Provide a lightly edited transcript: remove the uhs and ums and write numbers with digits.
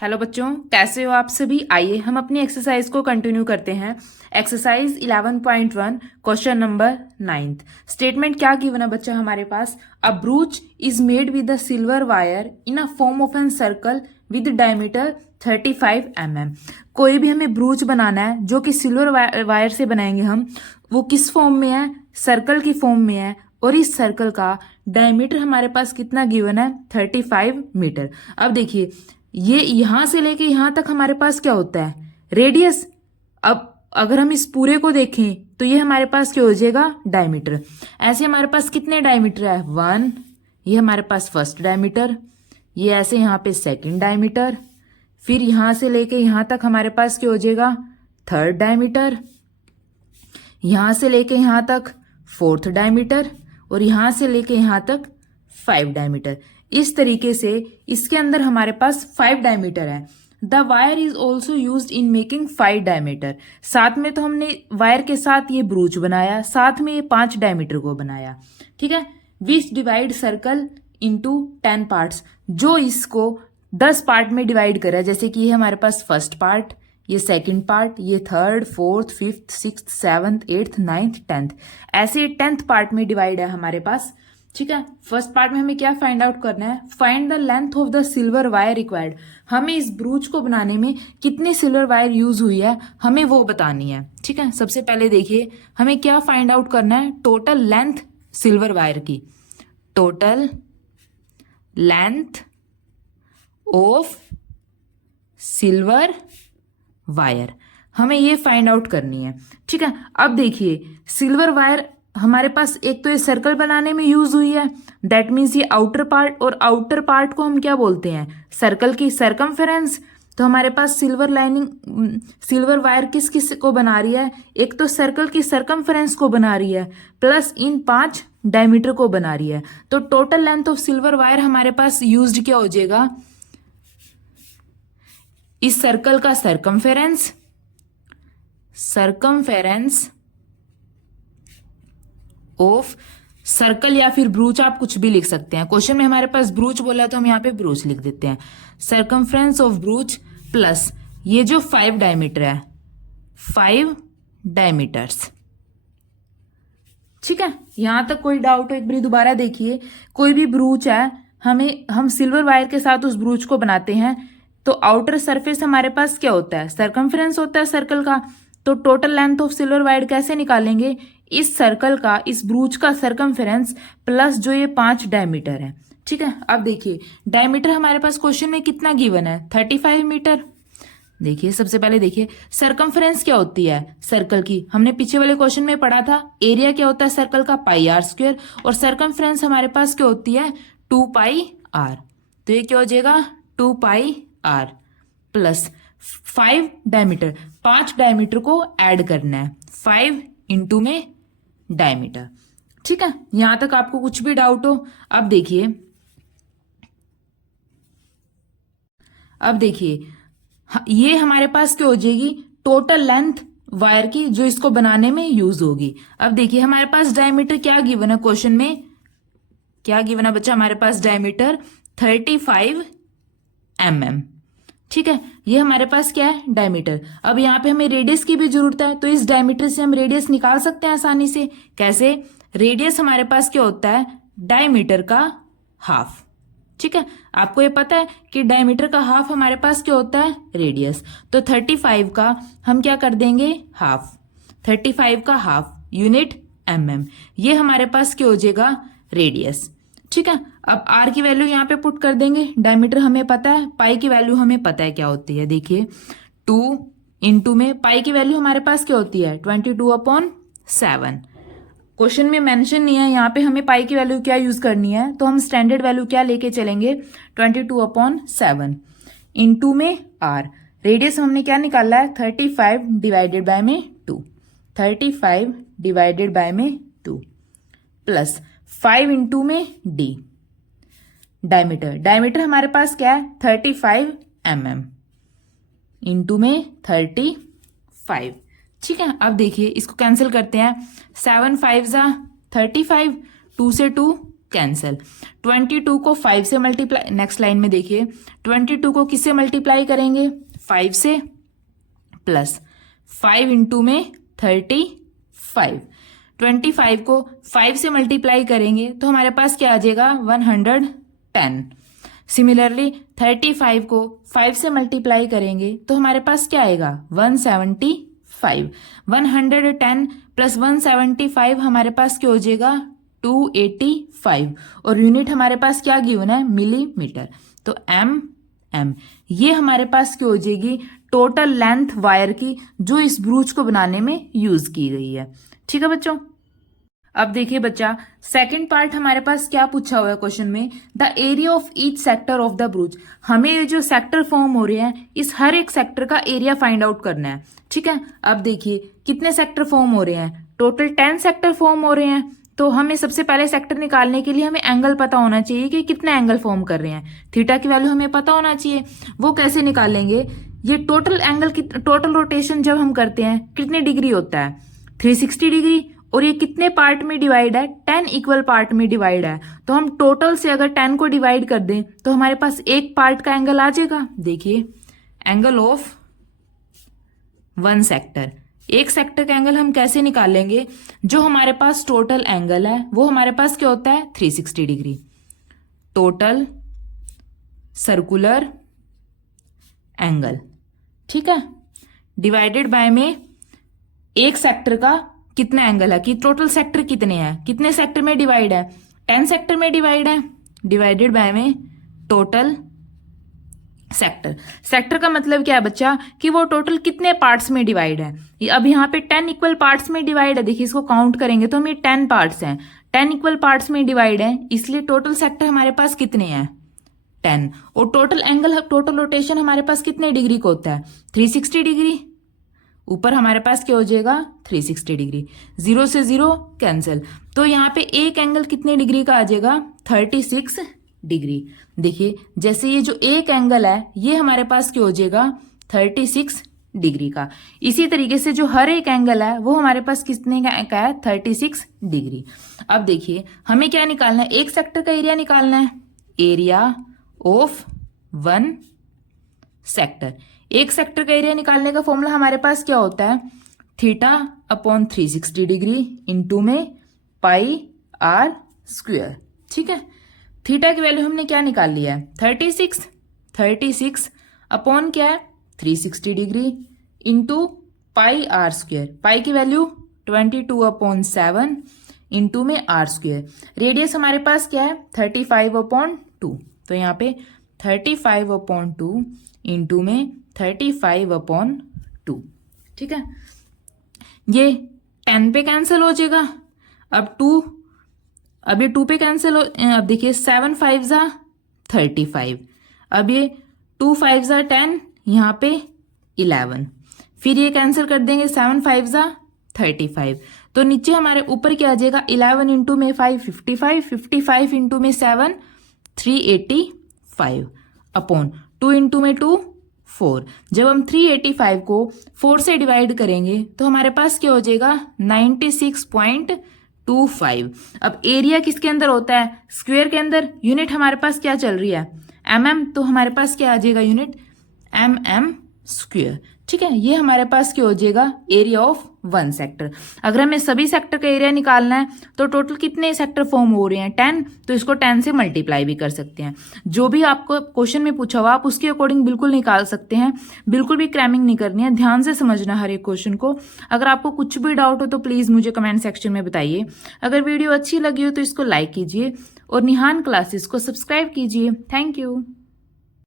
Hello बच्चों, कैसे हो आप सभी। आइए हम अपनी एक्सरसाइज को कंटिन्यू करते हैं। Exercise 11.1 question number 9। स्टेटमेंट क्या गिवन है बच्चा हमारे पास। A brooch is made with a silver wire in a form of an circle with diameter 35 mm। कोई भी हमें ब्रूच बनाना है जो कि सिल्वर वायर से बनाएंगे हम, वो किस फॉर्म में है, सर्कल की फॉर्म में है, और इस सर्कल का डायमीटर हमारे पास कितना गिवन है, 35 मीटर। अब देखिए ये यहां से लेके यहां तक हमारे पास क्या होता है, रेडियस। अब अगर हम इस पूरे को देखें तो ये हमारे पास क्या हो जाएगा, डायमीटर। ऐसे हमारे पास कितने डायमीटर है, 1। ये हमारे पास फर्स्ट डायमीटर, ये ऐसे यहाँ पे सेकंड डायमीटर, फिर यहां से लेके यहां तक हमारे पास क्या हो जाएगा, थर्ड डायमीटर, यहां से लेके यहां तक फोर्थ डायमीटर, और यहां से लेके यहां तक 5 डायमीटर। इस तरीके से इसके अंदर हमारे पास 5 डायमीटर है। The wire is also use in making 5 diameter. साथ में तो हमने वायर के साथ ये ब्रूच बनाया, साथ में ये 5 डायमीटर को बनाया, ठीक है। विच डिवाइड सर्कल इंटू 10 पार्ट्स, जो इसको 10 पार्ट में डिवाइड करा, जैसे कि ये हमारे पास फर्स्ट पार्ट, ये सेकंड पार्ट, ये third, fourth, fifth, sixth, seventh, eighth, ninth, 10th। ऐसे 10th पार्ट में डिवाइड है हमारे पास, ठीक है। फर्स्ट पार्ट में हमें क्या फाइंड आउट करना है, find the length of the silver wire required. हमें इस ब्रूच को बनाने में कितनी सिल्वर वायर यूज हुई है हमें वो बतानी है, ठीक है। सबसे पहले देखिए हमें क्या फाइंड आउट करना है, टोटल लेंथ सिल्वर वायर की, total length of silver wire हमें ये फाइंड आउट करनी है, ठीक है। अब देखिए सिल्वर वायर हमारे पास एक तो ये सर्कल बनाने में यूज हुई है, दैट मीन्स ये आउटर पार्ट, और आउटर पार्ट को हम क्या बोलते हैं, सर्कल की सरकमफेरेंस। तो हमारे पास सिल्वर लाइनिंग, सिल्वर वायर किस किस को बना रही है, एक तो सर्कल की सरकमफेरेंस को बना रही है, प्लस इन 5 डायमीटर को बना रही है। तो total length of silver wire हमारे पास यूज्ड क्या हो जाएगा, इस सर्कल का सरकमफेरेंस, सरकमफेरेंस ऑफ सर्कल, या फिर ब्रूच आप कुछ भी लिख सकते हैं। क्वेश्चन में हमारे पास ब्रूच बोला है तो हम यहाँ पे ब्रूच लिख देते हैं। सरकमफ्रेंस ऑफ ब्रूच प्लस ये जो 5 डायमीटर है, 5 डायमीटर्स, ठीक है। यहां तक कोई डाउट हो एक बार दोबारा देखिए। कोई भी ब्रूच है, हम सिल्वर वायर के साथ उस ब्रूच को बनाते हैं, तो आउटर सरफेस हमारे पास क्या होता है, सरकमफ्रेंस होता है सर्कल का। तो total length of silver wire कैसे निकालेंगे, इस सर्कल का, इस ब्रूच का सरकमफेरेंस प्लस जो ये 5 डायमीटर है, ठीक है। अब देखिए डायमीटर हमारे पास क्वेश्चन में कितना गिवन है, 35 मीटर। देखिए सबसे पहले देखिए सरकमफेरेंस क्या होती है सर्कल की, हमने पीछे वाले क्वेश्चन में पढ़ा था। एरिया क्या होता है सर्कल का, पाई आर स्क्वायर, और सरकमफेरेंस हमारे पास क्या होती है, 2 पाई आर। तो ये क्या हो जाएगा, 2 पाई आर प्लस 5 डायमीटर, 5 डायमीटर को ऐड करना है, 5 इंटू में डायमीटर, ठीक है। यहां तक आपको कुछ भी डाउट हो। अब देखिए ये हमारे पास क्या हो जाएगी, टोटल लेंथ वायर की जो इसको बनाने में यूज होगी। अब देखिए हमारे पास डायमीटर क्या गिवन है, क्वेश्चन में क्या गिवन है बच्चा, हमारे पास डायमीटर 35 mm, ठीक है। ये हमारे पास क्या है, डायमीटर। अब यहाँ पे हमें रेडियस की भी जरूरत है, तो इस डायमीटर से हम रेडियस निकाल सकते हैं आसानी से। कैसे, रेडियस हमारे पास क्या होता है, डायमीटर का हाफ, ठीक है। आपको ये पता है कि डायमीटर का हाफ हमारे पास क्या होता है, रेडियस। तो 35 का हम क्या कर देंगे, हाफ, 35 का हाफ यूनिट mm, ये हमारे पास क्या हो जाएगा, रेडियस, ठीक है। अब आर की वैल्यू यहाँ पे पुट कर देंगे, डायमीटर हमें पता है, पाई की वैल्यू हमें पता है क्या होती है। देखिए 2 इंटू में पाई की वैल्यू हमारे पास क्या होती है, 22/7। क्वेश्चन में मेंशन नहीं है यहाँ पे हमें पाई की वैल्यू क्या यूज करनी है, तो हम स्टैंडर्ड वैल्यू क्या लेके चलेंगे, 22/7 इंटू में आर। रेडियस हमने क्या निकाला है, 35 डिवाइडेड बाय में 2, 35 डिवाइडेड बाय में 2 प्लस 5 इंटू में डी, डायमीटर। डायमीटर हमारे पास क्या है, 35 mm इंटू में 35, ठीक है। अब देखिए इसको कैंसिल करते हैं, 7 5 जा 35, 2 से 2 कैंसिल। 22 को 5 से मल्टीप्लाई, नेक्स्ट लाइन में देखिए 22 को किससे मल्टीप्लाई करेंगे, 5 से, प्लस 5 इंटू में 35। 25 को 5 से मल्टीप्लाई करेंगे तो हमारे पास क्या आ जाएगा, 110। सिमिलरली 35 को 5 से मल्टीप्लाई करेंगे तो हमारे पास क्या आएगा, 175। 110 प्लस 175 हमारे पास क्या हो जाएगा, 285। और यूनिट हमारे पास क्या गिवन है, मिलीमीटर। तो एम ये हमारे पास क्या हो जाएगी, टोटल लेंथ वायर की जो इस ब्रूच को बनाने में यूज की गई है। ठीक है बच्चों। अब देखिए बच्चा, सेकंड पार्ट हमारे पास क्या पूछा हुआ है क्वेश्चन में, the area of each sector of the ब्रूच। हमें ये जो सेक्टर फॉर्म हो रहे हैं इस हर एक सेक्टर का एरिया फाइंड आउट करना है। ठीक है, अब देखिए कितने सेक्टर फॉर्म हो रहे हैं, टोटल 10 सेक्टर फॉर्म हो रहे हैं। तो हमें सबसे पहले सेक्टर निकालने के लिए हमें एंगल पता होना चाहिए कि कितने एंगल फॉर्म कर रहे हैं, थीटा की वैल्यू हमें पता होना चाहिए। वो कैसे निकालेंगे, ये टोटल एंगल की टोटल रोटेशन जब हम करते हैं कितने डिग्री होता है, 360 डिग्री। और ये कितने पार्ट में डिवाइड है, 10 इक्वल पार्ट में डिवाइड है। तो हम टोटल से अगर 10 को डिवाइड कर दें तो हमारे पास एक पार्ट का एंगल आ जाएगा। देखिए एंगल ऑफ 1 सेक्टर, एक सेक्टर का एंगल हम कैसे निकालेंगे, जो हमारे पास टोटल एंगल है वो हमारे पास क्या होता है, 360 डिग्री। टोटल सर्कुलर एंगल, ठीक है, डिवाइडेड बाय में एक सेक्टर का कितना एंगल है, कि टोटल सेक्टर कितने हैं, कितने सेक्टर में डिवाइड है, 10 सेक्टर में डिवाइड है, डिवाइडेड बाय में टोटल सेक्टर। सेक्टर का मतलब क्या है बच्चा, कि वो टोटल कितने पार्ट्स में डिवाइड है। अब यहाँ पे 10 इक्वल पार्ट्स में डिवाइड है, देखिए इसको काउंट करेंगे तो हमें 10 पार्ट्स हैं, 10 इक्वल पार्ट्स में डिवाइड है, इसलिए टोटल सेक्टर हमारे पास कितने हैं, 10। और टोटल एंगल, टोटल रोटेशन हमारे पास कितने डिग्री को होता है, 360 डिग्री। ऊपर हमारे पास क्या हो जाएगा, 360 डिग्री। 0 से 0 कैंसिल। तो यहाँ पे एक एंगल कितने डिग्री का आ जाएगा, 36 डिग्री। देखिए जैसे ये जो एक एंगल है ये हमारे पास क्या हो जाएगा, 36 डिग्री का। इसी तरीके से जो हर एक एंगल है वो हमारे पास कितने का है, 36 डिग्री। अब देखिए हमें क्या निकालना है, एक सेक्टर का एरिया निकालना है, एरिया ऑफ 1 सेक्टर। एक सेक्टर का एरिया निकालने का फॉर्मूला हमारे पास क्या होता है, थीटा अपॉन 360 डिग्री इंटू में पाई आर स्क्वायर। ठीक है, थीटा की वैल्यू हमने क्या निकाल लिया है, 36 अपॉन क्या है, 360 degree into pi R square. Pi की वैल्यू 22/7 इंटू में आर स्क्वायर। रेडियस हमारे पास क्या है, 35/2। तो यहाँ पे 35/2 इंटू में 35/2। ठीक है, ये 10 पे कैंसिल हो जाएगा। अब ये 2 पे कैंसिल हो, अब देखिए 7 5 जा 35, अब ये 2 5 जा 10, यहाँ पे 11, फिर ये कैंसिल कर देंगे, 7 5 जा 35। तो नीचे हमारे ऊपर क्या आ जाएगा, 11 इंटू में 5 55 इंटू में 7 385 अपॉन 2 इंटू में 2 4। जब हम 385 को 4 से डिवाइड करेंगे तो हमारे पास क्या हो जाएगा, 96.25। अब एरिया किसके अंदर होता है, स्क्वायर के अंदर। यूनिट हमारे पास क्या चल रही है, mm, तो हमारे पास क्या आ जाएगा यूनिट, mm स्क्वायर। ठीक है, ये हमारे पास क्या हो जाएगा, एरिया ऑफ 1 सेक्टर। अगर हमें सभी सेक्टर का एरिया निकालना है तो टोटल कितने सेक्टर फॉर्म हो रहे हैं, 10। तो इसको 10 से मल्टीप्लाई भी कर सकते हैं। जो भी आपको क्वेश्चन में पूछा हुआ आप उसके अकॉर्डिंग बिल्कुल निकाल सकते हैं, बिल्कुल भी क्रैमिंग नहीं करनी है, ध्यान से समझना हर एक क्वेश्चन को। अगर आपको कुछ भी डाउट हो तो प्लीज़ मुझे कमेंट सेक्शन में बताइए। अगर वीडियो अच्छी लगी हो तो इसको लाइक कीजिए और निहान क्लासेस को सब्सक्राइब कीजिए। Thank you.